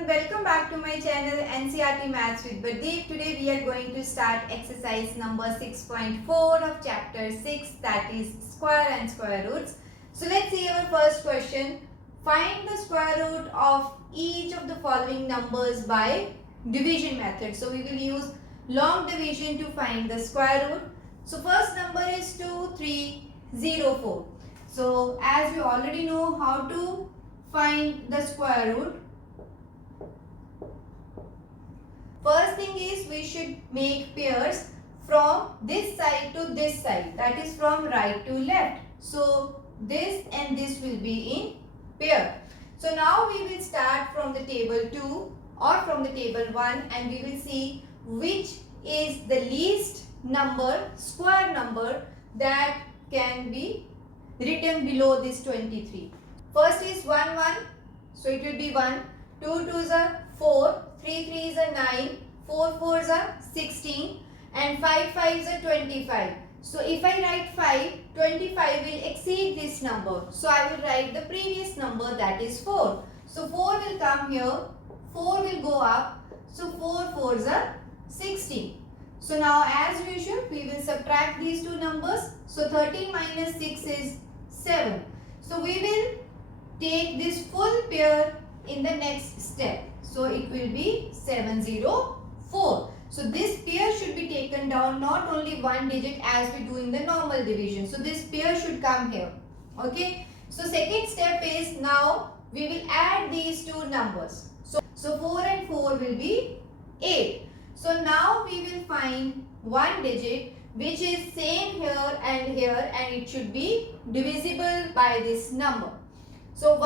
everyone, welcome back to my channel NCERT Maths with Pradeep. Today we are going to start exercise number 6.4 of chapter 6, that is square and square roots. So let's see our first question. Find the square root of each of the following numbers by division method. So we will use long division to find the square root. So first number is 2304. So as we already know how to find the square root, first thing is we should make pairs from this side to this side, that is from right to left. So this and this will be in pair. So now we will start from the table 2 or from the table 1 and we will see which is the least number, square number that can be written below this 23. First is 1 1, so it will be 1, 2 2s are 4, 3 3s are 9, 4 4s are 16 and 5 5s are 25. So if I write 5, 25 will exceed this number. So I will write the previous number, that is 4. So 4 will come here, 4 will go up, so 4 4s are 16. So now as usual we will subtract these two numbers. So 13 minus 6 is 7. So we will take this full pair in the next step. So it will be 704. So this pair should be taken down, not only one digit as we do in the normal division. So this pair should come here. Okay. So second step is now we will add these two numbers. So 4 and 4 will be 8. So now we will find one digit which is same here and it should be divisible by this number. So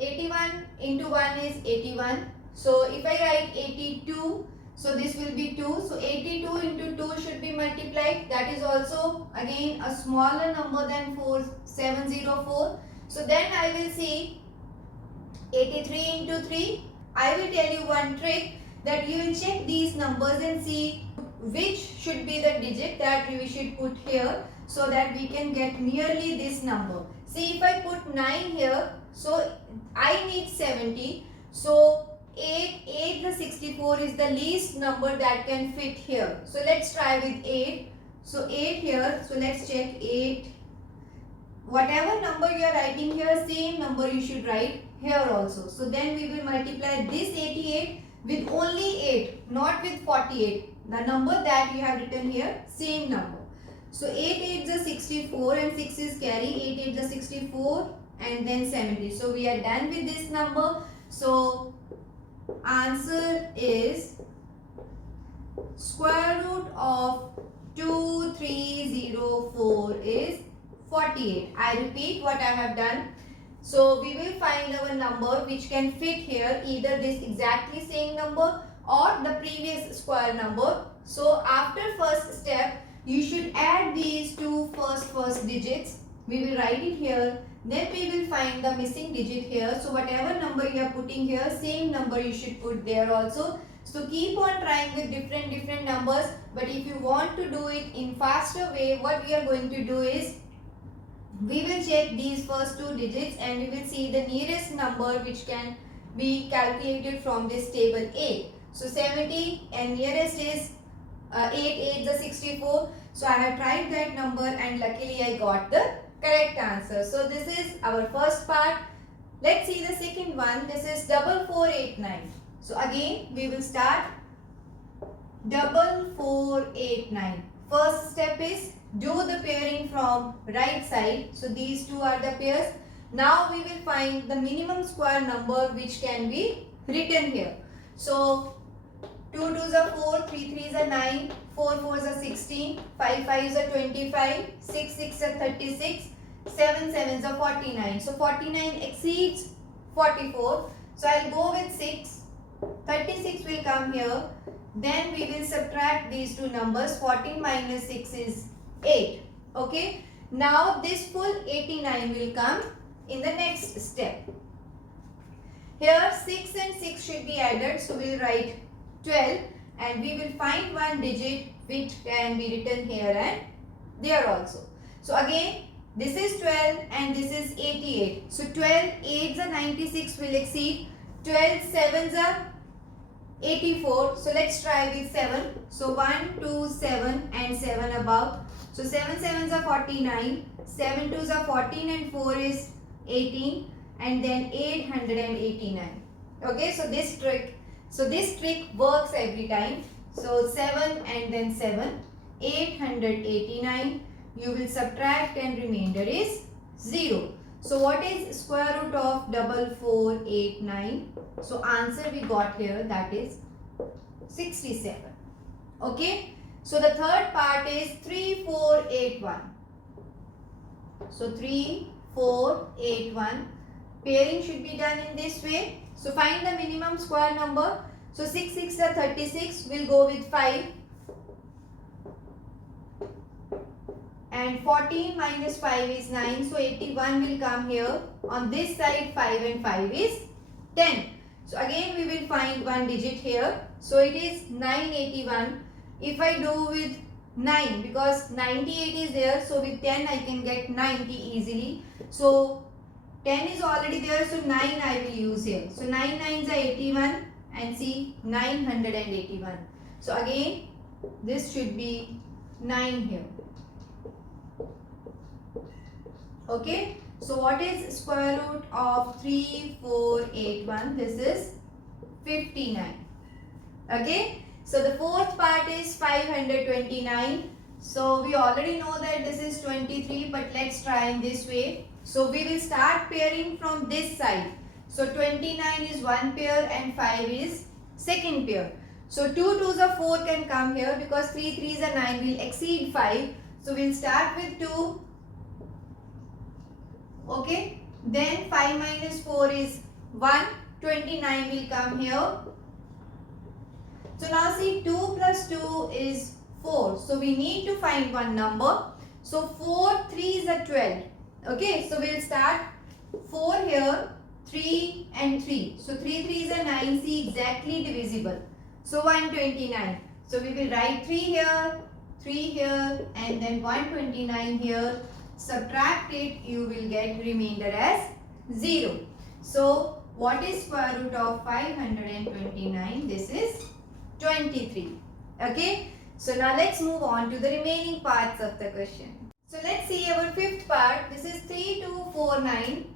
81 into 1 is 81. So if I write 82, so this will be 2. So 82 into 2 should be multiplied. That is also again a smaller number than 704. So then I will see 83 into 3. I will tell you one trick, that you will check these numbers and see which should be the digit that we should put here so that we can get nearly this number. See, if I put 9 here, so I need 70. So 8 the 64 is the least number that can fit here. So let's try with 8. So 8 here. So let's check 8. Whatever number you are writing here, same number you should write here also. So then we will multiply this 88 with only 8, not with 48. The number that you have written here, same number. So 8 8 is 64 and 6 is carry. 8 8 is 64 and then 70. So we are done with this number. So answer is square root of 2304 is 48. I repeat what I have done. So we will find our number which can fit here, either this exactly same number or the previous square number. So after first step, you should add these two first digits. We will write it here. Then we will find the missing digit here. So whatever number you are putting here, same number you should put there also. So keep on trying with different numbers. But if you want to do it in faster way, what we are going to do is, we will check these first two digits and we will see the nearest number which can be calculated from this table 8. So 70 and nearest is 8 8 the 64. So I have tried that number and luckily I got the correct answer. So this is our first part. Let's see the second one. This is 4489. So again we will start 4489. First step is do the pairing from right side. So these two are the pairs. Now we will find the minimum square number which can be written here. So 2 2s are 4, 3 3s are 9, 4 4s are 16, 5 5s are 25, 6 6 are 36, 7 7s are 49. So 49 exceeds 44. So I will go with 6. 36 will come here. Then we will subtract these two numbers. 14 minus 6 is 8. Okay. Now this full 89 will come in the next step. Here 6 and 6 should be added. So we will write 12 and we will find one digit which can be written here and there also. So again this is 12 and this is 88. So 12 8s are 96 will exceed. 12 sevens are 84. So let's try with 7. So 1, 2, 7 and 7 above. So 7 sevens are 49. 7 twos are 14 and 4 is 18. And then 889. Okay, so this trick works every time. So 7 and then 7. 889. You will subtract and remainder is 0. So what is square root of 4489? So answer we got here, that is 67. Okay. So the third part is 3481. So 3481. Pairing should be done in this way. So find the minimum square number. So 6 6 are 36. We'll go with 5. And 14 minus 5 is 9. So 81 will come here. On this side 5 and 5 is 10. So again we will find one digit here. So it is 981. If I do with 9, because 98 is there, so with 10 I can get 90 easily. So 10 is already there, so 9 I will use here. So 9 nines are 81 and see 981. So again this should be 9 here. Okay. So what is square root of 3481? This is 59. Okay. So the fourth part is 529. So we already know that this is 23, but let's try in this way. So we will start pairing from this side. So 29 is one pair and 5 is second pair. So 2 twos are 4 can come here because 3 threes are 9 will exceed 5. So we'll start with 2. Okay. Then 5 minus 4 is 1. 29 will come here. So now see 2 plus 2 is 4. So we need to find one number. So 4 3s are 12. Okay. So we'll start 4 here, 3 and 3. So 3 3s are 9. See exactly divisible. So 129. So we will write 3 here, 3 here and then 129 here. Subtract it, you will get remainder as 0. So what is square root of 529? This is 23. Okay. So now let's move on to the remaining parts of the question. So let's see our fifth part. This is 3249.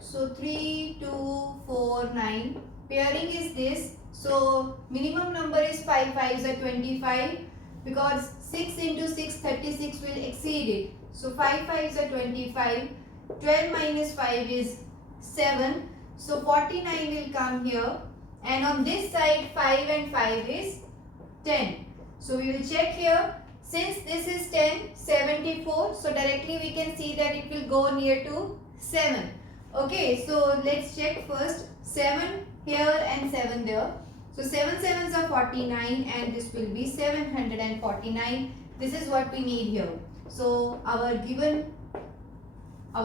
So 3249. Pairing is this. So minimum number is 5 5s are 25. Because 6 into 6, 36 will exceed it. So 5 5s are 25. 12 minus 5 is 7. So 49 will come here. And on this side 5 and 5 is 10. So we will check here. Since this is 10, 74. So directly we can see that it will go near to 7. Okay. So let's check first. 7 here and 7 there. So 7 sevens are 49 and this will be 749. This is what we need here. So our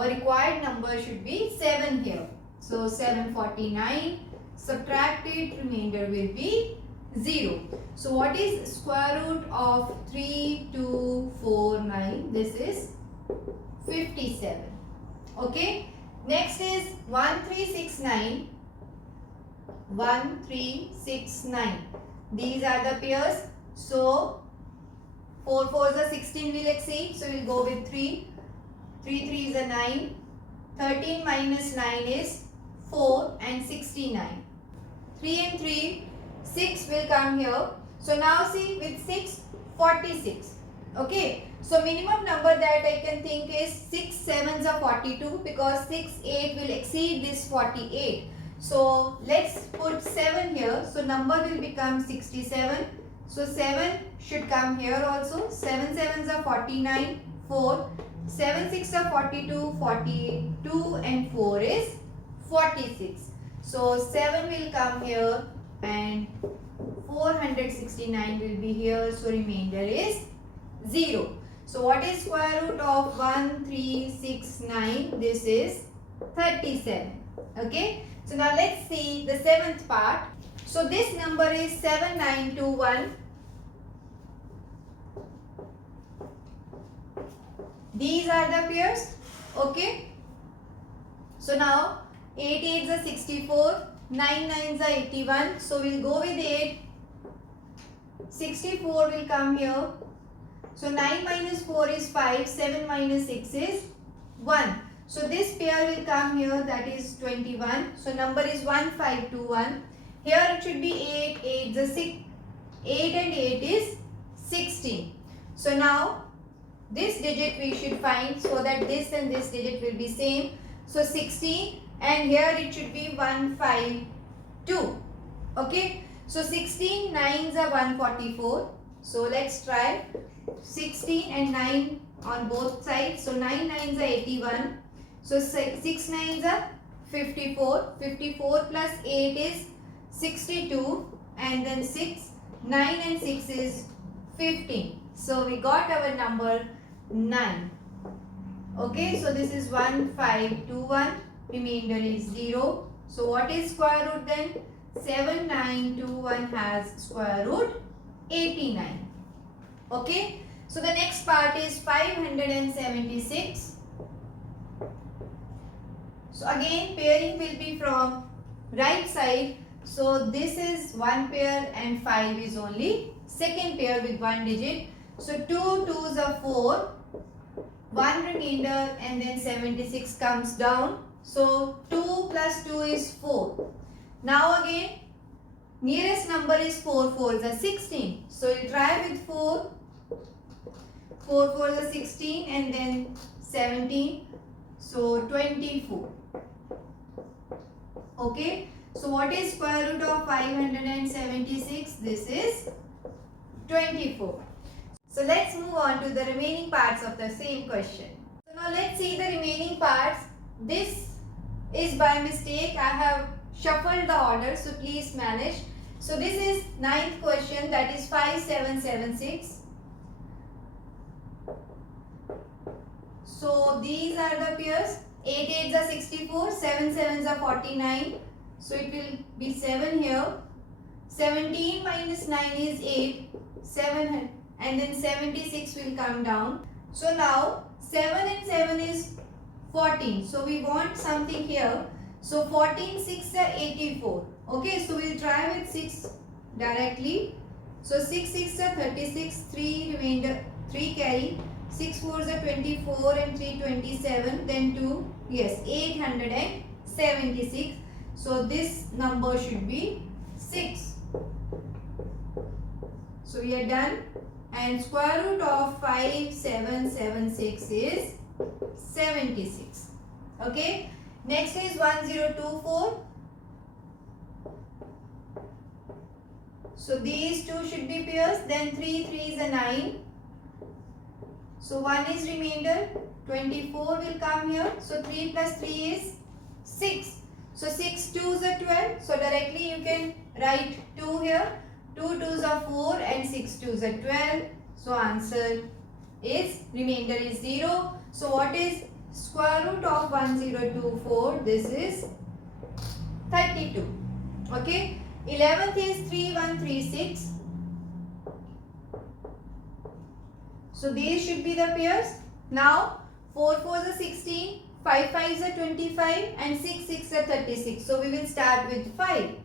required number should be 7 here. So 749, subtract it, remainder will be 0. So what is square root of 3249? This is 57. Okay. Next is 1369. 1369. These are the pairs. So 4 4s are 16 will exceed. So we'll go with 3. 3 3s are 9. 13 minus 9 is 4 and 69. 3 and 3, 6 will come here. So now see with 6, 46. Okay. So minimum number that I can think is 6 sevens are 42 because 6 8 will exceed this 48. So let's put 7 here. So number will become 67. So 7 should come here also. 7 sevens are 49. 4. 7 6 are 42. 42 and 4 is 46. So 7 will come here and 469 will be here. So remainder is 0. So what is square root of 1369? This is 37. Okay. So now let's see the seventh part. So this number is 7921. These are the pairs. Okay. So now 8 8s are 64, 9 9s are 81. So we'll go with 8. 64 will come here. So 9 minus 4 is 5, 7 minus 6 is 1. So this pair will come here, that is 21. So number is 1521. Here it should be 8, 8 is 6, 8 and 8 is 16. So now this digit we should find so that this and this digit will be same. So 16 and here it should be 152. Okay. So 16 9s are 144. So let's try 16 and 9 on both sides. So 9 9s are 81. So 6 9s are 54. 54 plus 8 is 62 and then 6, 9 and 6 is 15. So we got our number 9. Okay, so this is 1521. Remainder is 0. So what is square root then? 7921 has square root 89. Okay, so the next part is 576. So again pairing will be from right side. So this is one pair and 5 is only second pair with one digit. So 2 2s are 4, 1 remainder and then 76 comes down. So 2 plus 2 is 4. Now again nearest number is 4 4s are 16. So you try with 4. 4 4s are 16 and then 17. So 24. Okay. So what is square root of 576? This is 24. So let's move on to the remaining parts of the same question. So now let's see the remaining parts. This is by mistake. I have shuffled the order, so please manage. So this is 9th question, that is 5776. So these are the pairs. 8 8s are 64, 7 7s are 49. So it will be 7 here. 17 minus 9 is 8. 7 and then 76 will come down. So now 7 and 7 is 14. So we want something here. So 14 6 are 84. Okay, so we'll try with 6 directly. So 6 6 are 36. 3 remainder, 3 carry. 6 4s are 24 and 3 27. Then 2, yes, 876. So this number should be 6. So we are done. And square root of 5776 is 76. Okay. Next is 1024. So these two should be pairs. Then 3 3s are 9. So 1 is remainder. 24 will come here. So 3 plus 3 is 6. So 6 2s are 12. So directly you can write 2 here. 2 2s are 4 and 6 2s are 12. So answer is, remainder is 0. So what is square root of 1024? This is 32. Okay. 11th is 3136. So these should be the pairs. Now 4 4s are 16, 5 5s are 25 and 6 6 are 36. So we will start with 5.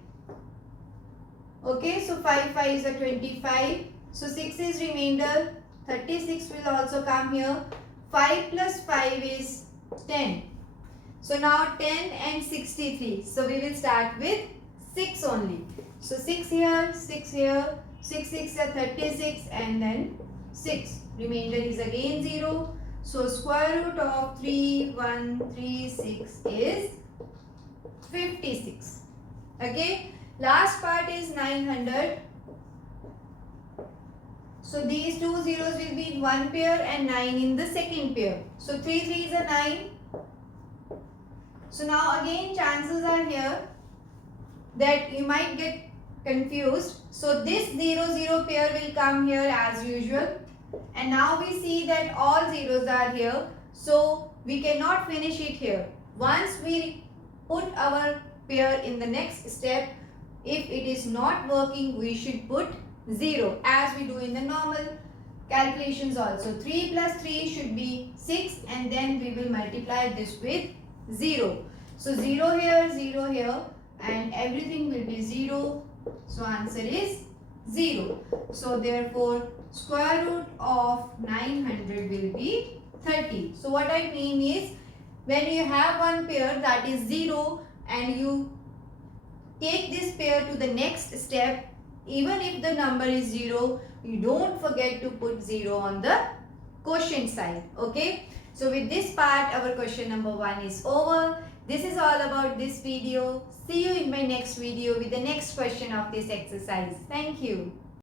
Okay, so 5 5s are 25. So 6 is remainder. 36 will also come here. 5 plus 5 is 10. So now 10 and 63. So we will start with 6 only. So 6 here, 6 here, 6 6 are 36 and then 6. Remainder is again 0. So square root of 3136 is 56. Okay. Last part is 900. So these two zeros will be in one pair and 9 in the second pair. So 3 3s are 9. So now again chances are here that you might get confused. So this 0 0 pair will come here as usual. And now we see that all zeros are here. So we cannot finish it here. Once we put our pair in the next step, if it is not working, we should put 0 as we do in the normal calculations also. 3 plus 3 should be 6 and then we will multiply this with 0. So 0 here and everything will be 0. So answer is 0. So therefore square root of 900 will be 30. So what I mean is, when you have one pair that is 0 and you take this pair to the next step, even if the number is 0, you don't forget to put 0 on the quotient side. Okay. So with this part, our question number 1 is over. This is all about this video. See you in my next video with the next question of this exercise. Thank you.